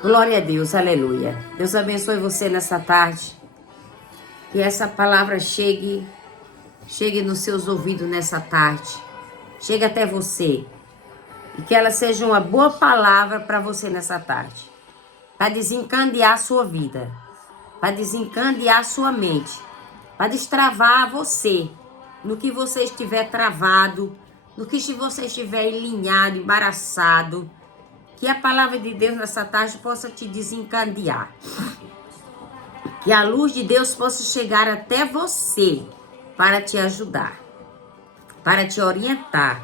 Glória a Deus, aleluia. Deus abençoe você nessa tarde. Que essa palavra chegue nos seus ouvidos nessa tarde. Chegue até você. E que ela seja uma boa palavra para você nessa tarde. Para desencandear a sua vida. Para desencandear a sua mente. Para destravar você. No que você estiver travado. No que você estiver alinhado, embaraçado. Que a palavra de Deus nessa tarde possa te desencandear. Que a luz de Deus possa chegar até você para te ajudar, para te orientar.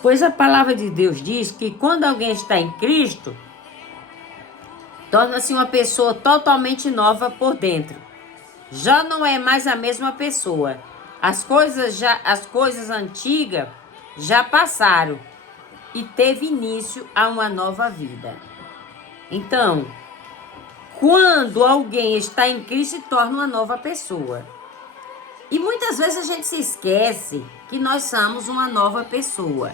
Pois a palavra de Deus diz que quando alguém está em Cristo, torna-se uma pessoa totalmente nova por dentro. Já não é mais a mesma pessoa. As coisas antigas já passaram e teve início a uma nova vida. Então, quando alguém está em Cristo, se torna uma nova pessoa. E muitas vezes a gente se esquece que nós somos uma nova pessoa.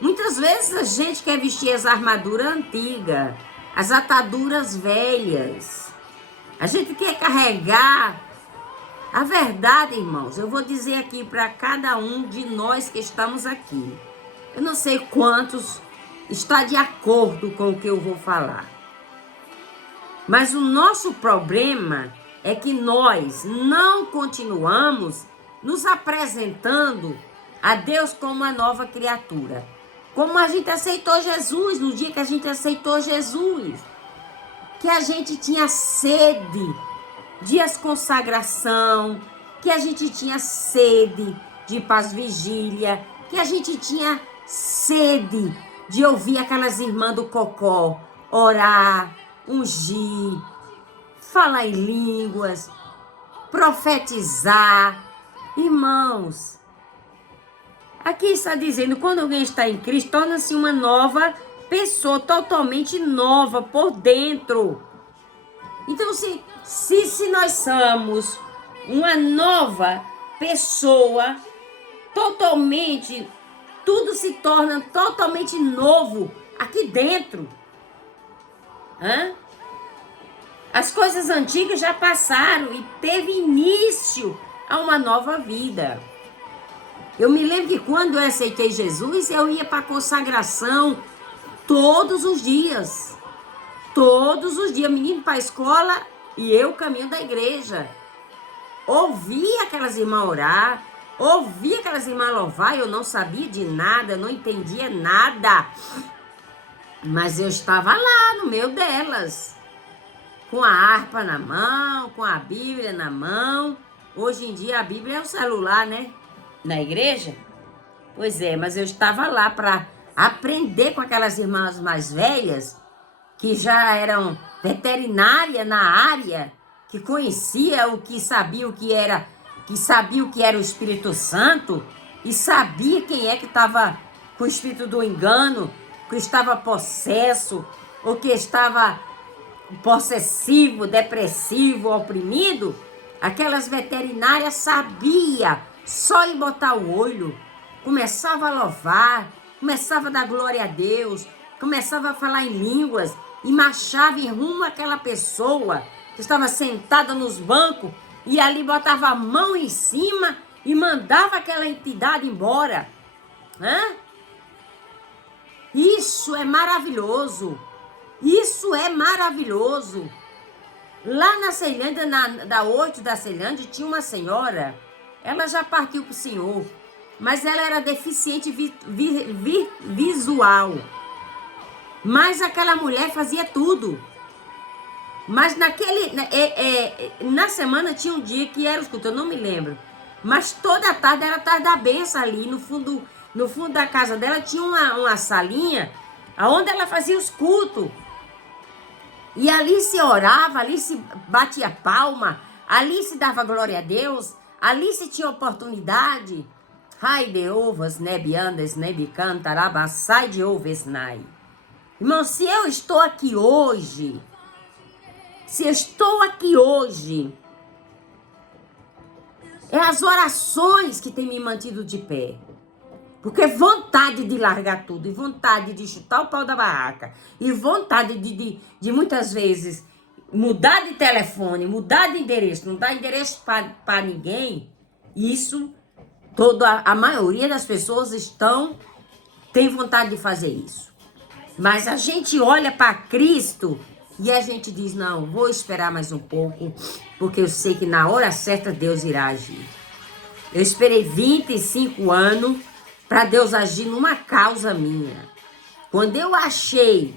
Muitas vezes a gente quer vestir as armaduras antigas, as ataduras velhas. A gente quer carregar. A verdade, irmãos, eu vou dizer aqui para cada um de nós que estamos aqui. Eu não sei quantos está de acordo com o que eu vou falar. Mas o nosso problema é que nós não continuamos nos apresentando a Deus como uma nova criatura. Como a gente aceitou Jesus, no dia que a gente aceitou Jesus. Que a gente tinha sede de consagração, que a gente tinha sede de paz-vigília, que a gente tinha sede de ouvir aquelas irmãs do cocó orar, ungir, falar em línguas, profetizar. Irmãos, aqui está dizendo, quando alguém está em Cristo, torna-se uma nova pessoa, totalmente nova por dentro. Então, se nós somos uma nova pessoa, totalmente, tudo se torna totalmente novo aqui dentro. As coisas antigas já passaram e teve início a uma nova vida. Eu me lembro que quando eu aceitei Jesus, eu ia para a consagração todos os dias. Todos os dias, menino para a escola e eu caminho da igreja. Ouvia aquelas irmãs orar, ouvia aquelas irmãs louvar, eu não sabia de nada, eu não entendia nada. Mas eu estava lá no meio delas, com a harpa na mão, com a Bíblia na mão. Hoje em dia a Bíblia é o celular, né? Na igreja. Pois é, mas eu estava lá para aprender com aquelas irmãs mais velhas, que já eram veterinárias na área, que conhecia que sabia o que era o Espírito Santo, e sabia quem é que estava com o espírito do engano, que estava possesso, ou que estava possessivo, depressivo, oprimido. Aquelas veterinárias sabia só em botar o olho, começava a louvar, começava a dar glória a Deus, começava a falar em línguas e marchava em rumo àquela pessoa que estava sentada nos bancos e ali botava a mão em cima e mandava aquela entidade embora. Isso é maravilhoso. Isso é maravilhoso. Lá na Ceilândia, da 8 da Ceilândia, tinha uma senhora. Ela já partiu para o Senhor, mas ela era deficiente visual. Mas aquela mulher fazia tudo. Mas na semana tinha um dia que era escuta, eu não me lembro. Mas toda tarde era tarde da benção ali, no fundo da casa dela tinha uma salinha onde ela fazia os cultos. E ali se orava, ali se batia palma, ali se dava glória a Deus, ali se tinha oportunidade. Ai de ovas, nebiandas, nebicantarabasai de ovesnai. Irmão, se eu estou aqui hoje, é as orações que têm me mantido de pé. Porque vontade de largar tudo, e vontade de chutar o pau da barraca, e vontade de muitas vezes mudar de telefone, mudar de endereço, não dar endereço para ninguém, isso, a maioria das pessoas tem vontade de fazer isso. Mas a gente olha para Cristo e a gente diz, não, vou esperar mais um pouco, porque eu sei que na hora certa Deus irá agir. Eu esperei 25 anos para Deus agir numa causa minha. Quando eu achei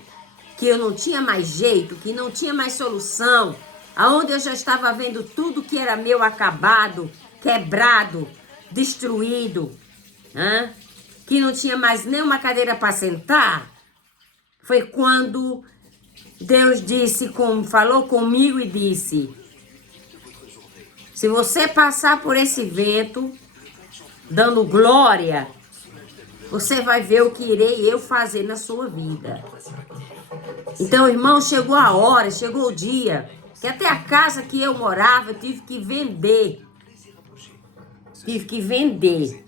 que eu não tinha mais jeito, que não tinha mais solução, aonde eu já estava vendo tudo que era meu acabado, quebrado, destruído, que não tinha mais nenhuma cadeira para sentar, foi quando Deus falou comigo e disse, se você passar por esse vento, dando glória, você vai ver o que irei eu fazer na sua vida. Então, irmão, chegou a hora, chegou o dia, que até a casa que eu morava, eu tive que vender. Tive que vender.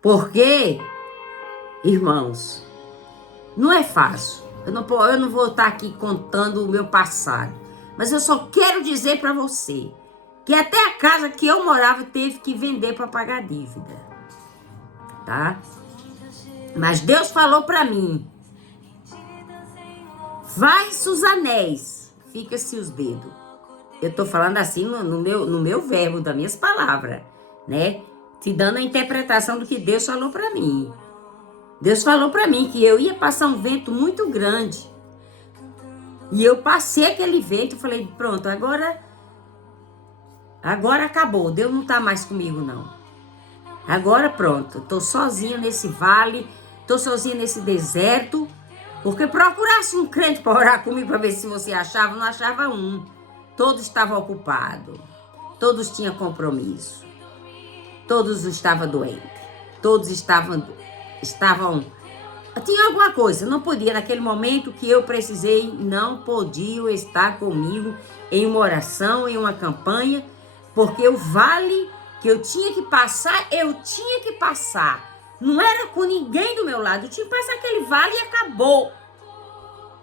Porque, irmãos, não é fácil. Eu não vou estar aqui contando o meu passado. Mas eu só quero dizer para você que até a casa que eu morava teve que vender para pagar a dívida. Tá? Mas Deus falou para mim, vai-se os anéis, fica-se os dedos. Eu tô falando assim no meu verbo, das minhas palavras, né? Te dando a interpretação do que Deus falou para mim. Deus falou para mim que eu ia passar um vento muito grande. E eu passei aquele vento e falei, pronto, agora acabou. Deus não tá mais comigo, não. Agora pronto, tô sozinha nesse vale, tô sozinha nesse deserto. Porque procurasse um crente para orar comigo para ver se você achava, não achava um. Todos estavam ocupados. Todos tinham compromisso. Todos estavam doentes. Todos estavam... Tinha alguma coisa, não podia. Naquele momento que eu precisei, não podiam estar comigo em uma oração, em uma campanha, porque o vale que eu tinha que passar. Não era com ninguém do meu lado, eu tinha que passar aquele vale e acabou.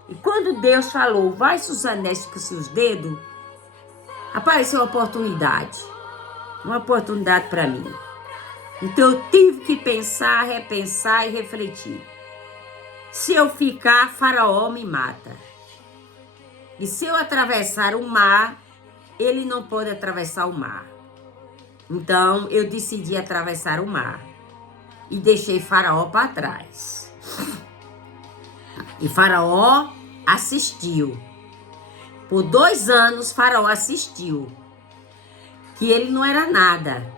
E quando Deus falou, vai Suzane, com seus dedos, apareceu uma oportunidade para mim. Então eu tive que pensar, repensar e refletir. Se eu ficar, Faraó me mata. E se eu atravessar o mar, ele não pode atravessar o mar. Então eu decidi atravessar o mar e deixei Faraó para trás. E Faraó assistiu. Por 2 anos, Faraó assistiu. Que ele não era nada.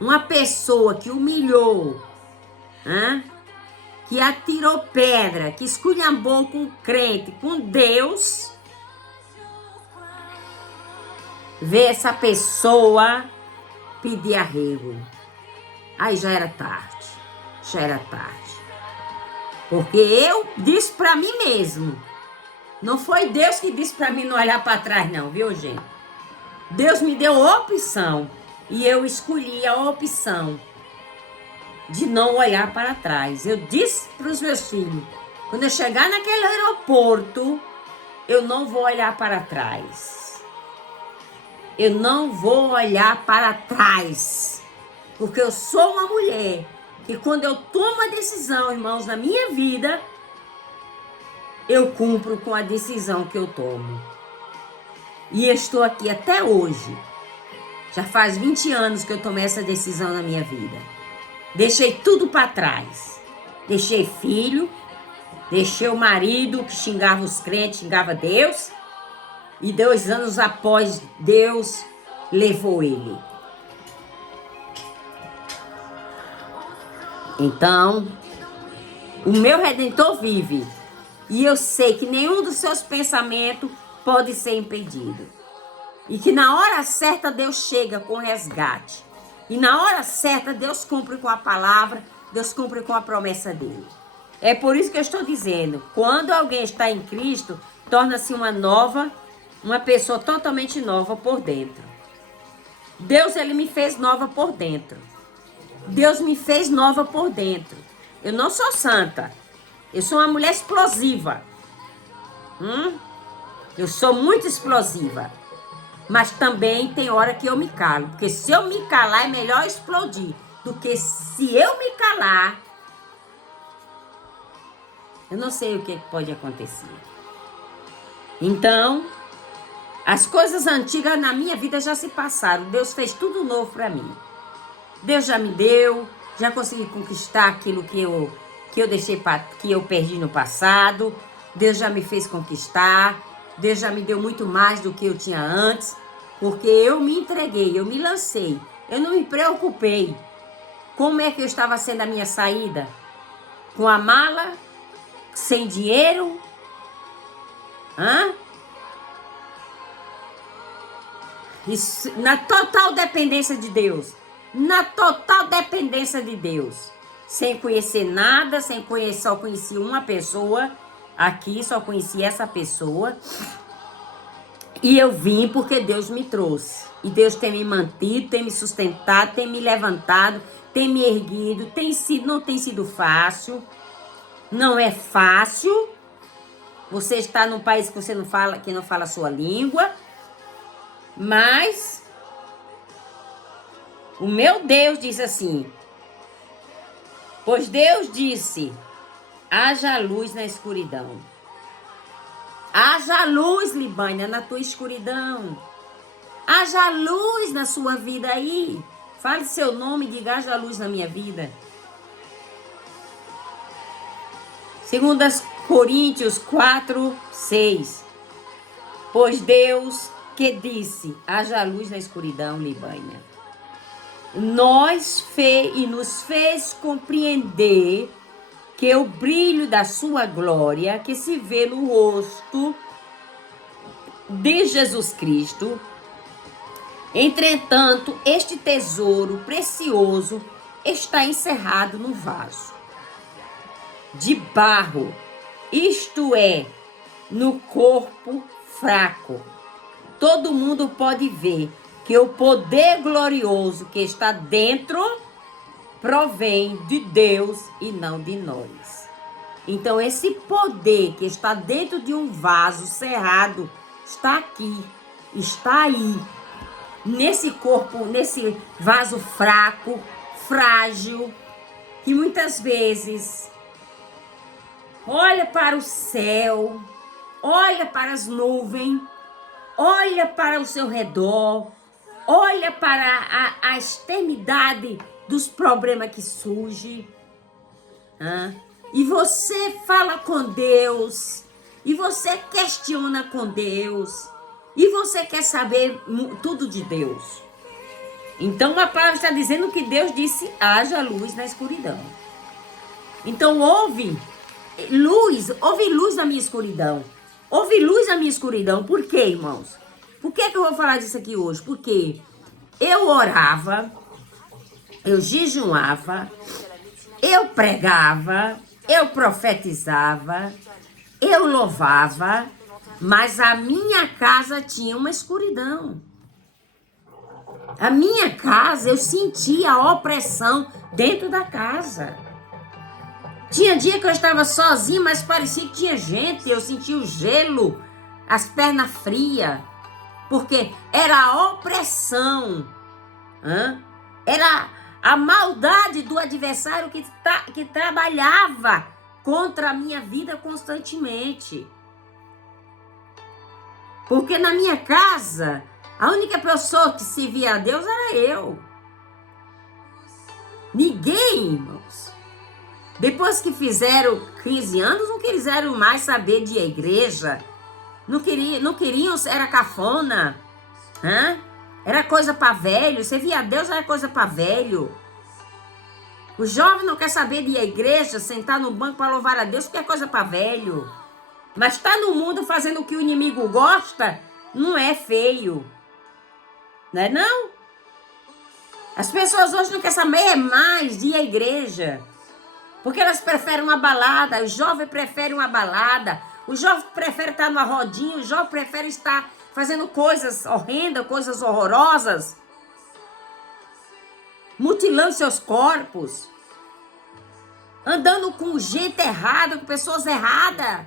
Uma pessoa que humilhou, que atirou pedra, que esculhambou com o crente, com Deus, vê essa pessoa pedir arrego. Aí já era tarde. Porque eu disse para mim mesmo. Não foi Deus que disse para mim não olhar para trás não, viu, gente? Deus me deu opção. E eu escolhi a opção de não olhar para trás. Eu disse para os meus filhos, quando eu chegar naquele aeroporto, eu não vou olhar para trás. Eu não vou olhar para trás. Porque eu sou uma mulher que quando eu tomo a decisão, irmãos, na minha vida, eu cumpro com a decisão que eu tomo. E eu estou aqui até hoje. Já faz 20 anos que eu tomei essa decisão na minha vida. Deixei tudo para trás. Deixei filho, deixei o marido que xingava os crentes, xingava Deus. E 2 anos após, Deus levou ele. Então, o meu Redentor vive. E eu sei que nenhum dos seus pensamentos pode ser impedido. E que na hora certa Deus chega com resgate. E na hora certa Deus cumpre com a palavra, Deus cumpre com a promessa dele. É por isso que eu estou dizendo, quando alguém está em Cristo, torna-se uma pessoa totalmente nova por dentro. Deus, ele me fez nova por dentro. Deus me fez nova por dentro. Eu não sou santa. Eu sou uma mulher explosiva. Eu sou muito explosiva. Mas também tem hora que eu me calo. Porque se eu me calar, é melhor explodir. Do que se eu me calar, eu não sei o que pode acontecer. Então, as coisas antigas na minha vida já se passaram. Deus fez tudo novo para mim. Deus já me deu, já consegui conquistar aquilo que eu deixei, que eu perdi no passado. Deus já me fez conquistar. Deus já me deu muito mais do que eu tinha antes, porque eu me entreguei, eu me lancei. Eu não me preocupei. Como é que eu estava sendo a minha saída? Com a mala? Sem dinheiro? Isso, na total dependência de Deus. Na total dependência de Deus. Sem conhecer nada, só conheci uma pessoa. Aqui só conheci essa pessoa. E eu vim porque Deus me trouxe. E Deus tem me mantido, tem me sustentado, tem me levantado, tem me erguido. Não tem sido fácil. Não é fácil. Você está num país que você não fala, que não fala a sua língua. Mas o meu Deus disse assim: pois Deus disse, haja luz na escuridão. Haja luz, Libânia, na tua escuridão. Haja luz na sua vida aí. Fale seu nome e diga, haja luz na minha vida. 2 Coríntios 4:6. Pois Deus que disse, haja luz na escuridão, Libânia, nos fez compreender que o brilho da sua glória, que se vê no rosto de Jesus Cristo, entretanto, este tesouro precioso está encerrado no vaso de barro, isto é, no corpo fraco. Todo mundo pode ver que o poder glorioso que está dentro provém de Deus e não de nós. Então, esse poder que está dentro de um vaso cerrado está aqui, está aí, nesse corpo, nesse vaso fraco, frágil, que muitas vezes olha para o céu, olha para as nuvens, olha para o seu redor, olha para a extremidade dos problemas que surgem. E você fala com Deus, e você questiona com Deus, e você quer saber tudo de Deus. Então a palavra está dizendo que Deus disse, haja luz na escuridão. Então houve luz na minha escuridão. Houve luz na minha escuridão. Por quê, irmãos? Por que eu vou falar disso aqui hoje? Porque eu orava, eu jejuava, eu pregava, eu profetizava, eu louvava, mas a minha casa tinha uma escuridão. A minha casa, eu sentia a opressão dentro da casa. Tinha dia que eu estava sozinha, mas parecia que tinha gente. Eu sentia o gelo, as pernas frias, porque era a opressão. Era a maldade do adversário que trabalhava contra a minha vida constantemente. Porque na minha casa, a única pessoa que servia a Deus era eu. Ninguém, irmãos. Depois que fizeram 15 anos, não quiseram mais saber de igreja. Não queriam, era cafona. Era coisa para velho. Servir a Deus era coisa para velho. O jovem não quer saber de ir à igreja, sentar no banco para louvar a Deus, porque é coisa para velho. Mas está no mundo fazendo o que o inimigo gosta, não é feio. Não é não? As pessoas hoje não querem saber mais de ir à igreja. Porque elas preferem uma balada, o jovem prefere uma balada, o jovem prefere estar numa rodinha, o jovem prefere estar fazendo coisas horrendas, coisas horrorosas. mutilando seus corpos, andando com gente errada, com pessoas erradas.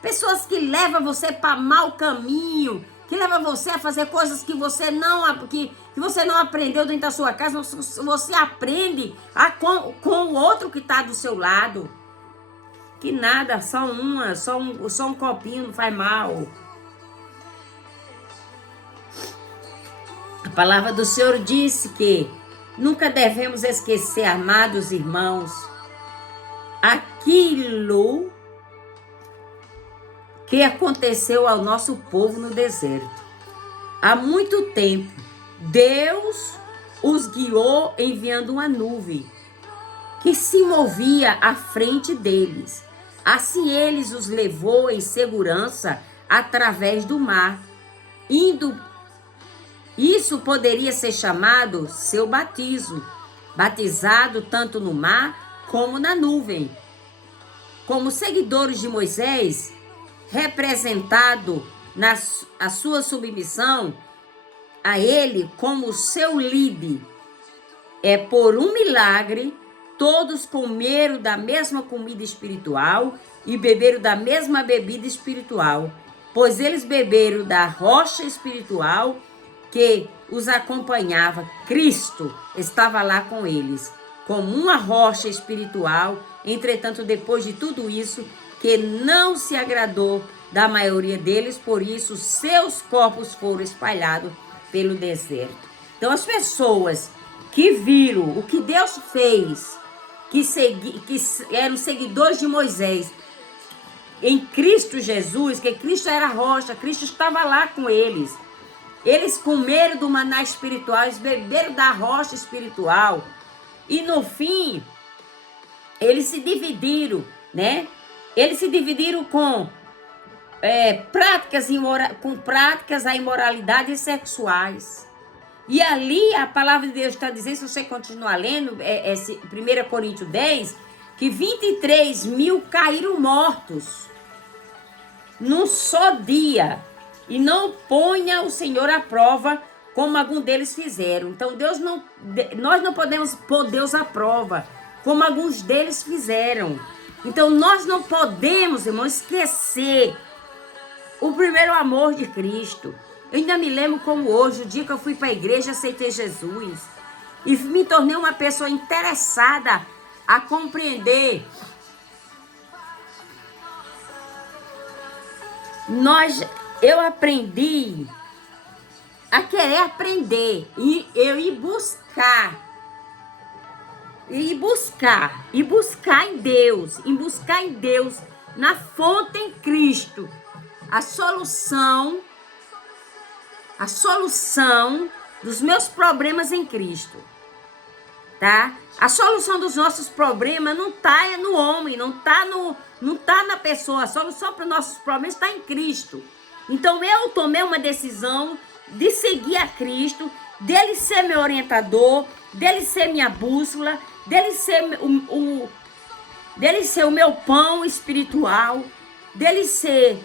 Pessoas que levam você para mau caminho, que levam você a fazer coisas que você não aprendeu dentro da sua casa. Você aprende com o outro que está do seu lado. Que nada, só um copinho não faz mal. A palavra do Senhor disse que nunca devemos esquecer, amados irmãos, aquilo que aconteceu ao nosso povo no deserto. Há muito tempo, Deus os guiou enviando uma nuvem que se movia à frente deles. Assim eles os levou em segurança através do mar, Isso poderia ser chamado seu batismo, batizado tanto no mar como na nuvem. Como seguidores de Moisés, representado a sua submissão a ele como seu líder. Por um milagre, todos comeram da mesma comida espiritual e beberam da mesma bebida espiritual, pois eles beberam da rocha espiritual que os acompanhava. Cristo estava lá com eles, como uma rocha espiritual. Entretanto, depois de tudo isso, que não se agradou da maioria deles, por isso seus corpos foram espalhados pelo deserto. Então, as pessoas que viram o que Deus fez, que eram seguidores de Moisés, em Cristo Jesus, que Cristo era a rocha, Cristo estava lá com eles. Eles comeram do maná espiritual, eles beberam da rocha espiritual. E no fim, eles se dividiram, né? Eles se dividiram com práticas a imoralidades sexuais. E ali a palavra de Deus está dizendo, se você continuar lendo, 1 Coríntios 10, que 23 mil caíram mortos num só dia. E não ponha o Senhor à prova como algum deles fizeram. Então nós não podemos pôr Deus à prova como alguns deles fizeram. Então nós não podemos, irmãos, esquecer o primeiro amor de Cristo. Eu ainda me lembro como hoje, o dia que eu fui para a igreja, aceitei Jesus. E me tornei uma pessoa interessada a compreender. Eu aprendi a querer aprender. E eu ir buscar em Deus, na fonte em Cristo, a solução dos meus problemas em Cristo, tá? A solução dos nossos problemas não tá no homem, não tá na pessoa. A solução para os nossos problemas está em Cristo. Então eu tomei uma decisão de seguir a Cristo, dele ser meu orientador, dele ser minha bússola, dele ser o meu pão espiritual, dele ser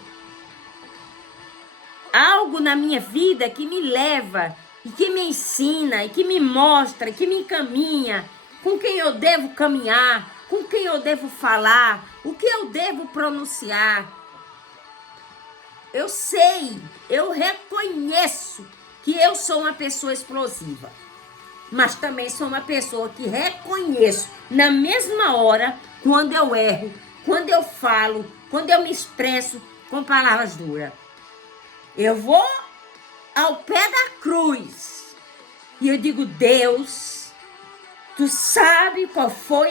algo na minha vida que me leva e que me ensina e que me mostra, que me encaminha com quem eu devo caminhar, com quem eu devo falar, o que eu devo pronunciar. Eu sei, eu reconheço que eu sou uma pessoa explosiva, mas também sou uma pessoa que reconheço na mesma hora quando eu erro, quando eu falo, quando eu me expresso com palavras duras. Eu vou ao pé da cruz e eu digo, Deus, tu sabe qual foi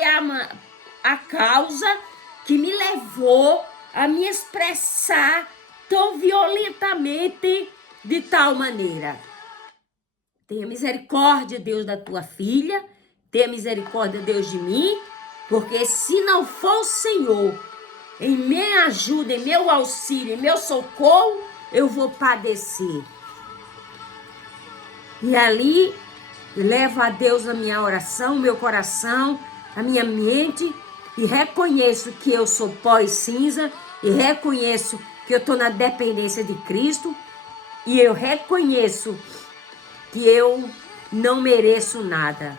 a causa que me levou a me expressar tão violentamente de tal maneira. Tenha misericórdia, Deus, da tua filha, tenha misericórdia, Deus, de mim, porque se não for o Senhor em minha ajuda, em meu auxílio, em meu socorro, eu vou padecer. E ali, levo a Deus a minha oração, o meu coração, a minha mente, e reconheço que eu sou pó e cinza, e reconheço que eu estou na dependência de Cristo, e eu reconheço que eu não mereço nada,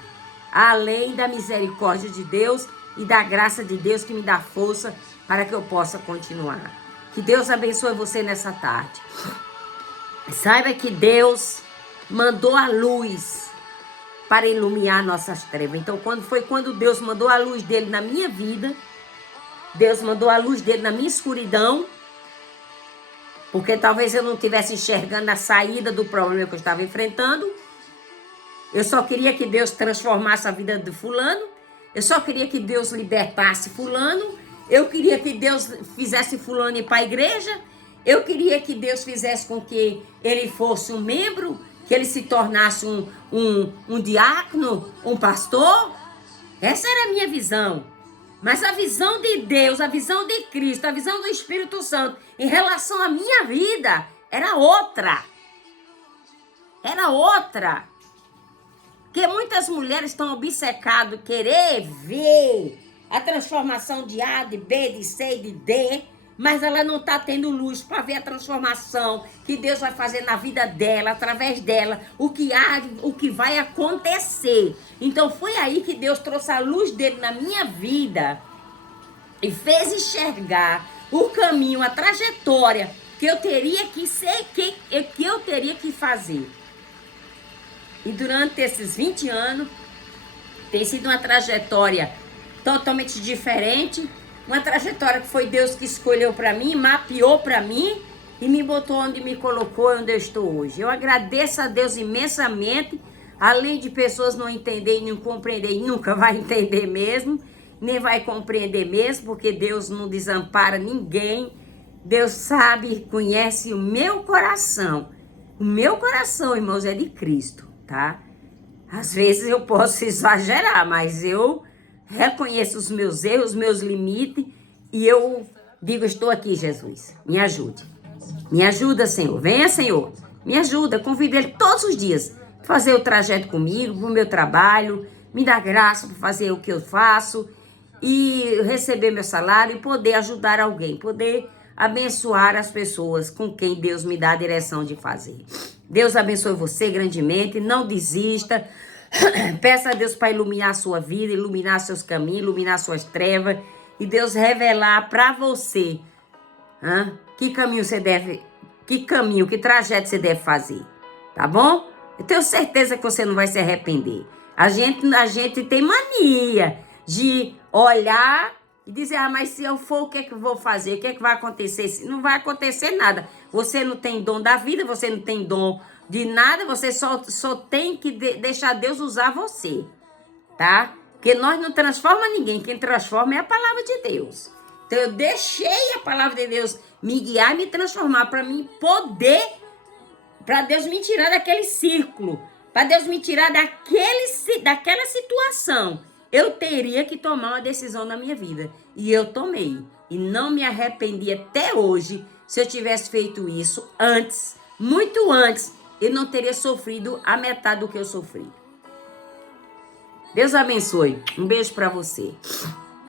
além da misericórdia de Deus e da graça de Deus que me dá força para que eu possa continuar. Que Deus abençoe você nessa tarde. Saiba que Deus mandou a luz para iluminar nossas trevas. Então, quando Deus mandou a luz dele na minha vida, Deus mandou a luz dele na minha escuridão, porque talvez eu não estivesse enxergando a saída do problema que eu estava enfrentando. Eu só queria que Deus transformasse a vida de fulano. Eu só queria que Deus libertasse fulano. Eu queria que Deus fizesse fulano ir para a igreja. Eu queria que Deus fizesse com que ele fosse um membro, que ele se tornasse um diácono, um pastor. Essa era a minha visão. Mas a visão de Deus, a visão de Cristo, a visão do Espírito Santo em relação à minha vida era outra. Era outra. Porque muitas mulheres estão obcecadas, querer ver a transformação de A, de B, de C, de D, mas ela não está tendo luz para ver a transformação que Deus vai fazer na vida dela, através dela, o que vai acontecer. Então foi aí que Deus trouxe a luz dele na minha vida e fez enxergar o caminho, a trajetória que eu teria que ser, que eu teria que fazer. E durante esses 20 anos, tem sido uma trajetória totalmente diferente, uma trajetória que foi Deus que escolheu para mim, mapeou para mim e me botou onde me colocou, onde eu estou hoje. Eu agradeço a Deus imensamente, além de pessoas não entenderem, não compreenderem, nunca vai entender mesmo, nem vai compreender mesmo, porque Deus não desampara ninguém. Deus sabe, conhece o meu coração. O meu coração, irmãos, é de Cristo, tá? Às vezes eu posso exagerar, mas eu reconheço os meus erros, os meus limites, e eu digo, estou aqui, Jesus, me ajude. Me ajuda, Senhor. Venha, Senhor. Me ajuda. Convido Ele todos os dias a fazer o trajeto comigo, para o meu trabalho, me dá graça para fazer o que eu faço e receber meu salário e poder ajudar alguém, poder abençoar as pessoas com quem Deus me dá a direção de fazer. Deus abençoe você grandemente, não desista. Peça a Deus para iluminar a sua vida, iluminar seus caminhos, iluminar suas trevas e Deus revelar para você que caminho você deve, que trajeto você deve fazer, tá bom? Eu tenho certeza que você não vai se arrepender. A gente tem mania de olhar e dizer, mas se eu for, o que é que eu vou fazer? O que é que vai acontecer? Não vai acontecer nada. Você não tem dom da vida, você não tem dom de nada, você só tem que deixar Deus usar você, tá? Porque nós não transformamos ninguém, quem transforma é a palavra de Deus. Então eu deixei a palavra de Deus me guiar e me transformar para mim poder, para Deus me tirar daquele círculo, para Deus me tirar daquela situação. Eu teria que tomar uma decisão na minha vida. E eu tomei. E não me arrependi até hoje. Se eu tivesse feito isso antes, muito antes, eu não teria sofrido a metade do que eu sofri. Deus abençoe. Um beijo para você.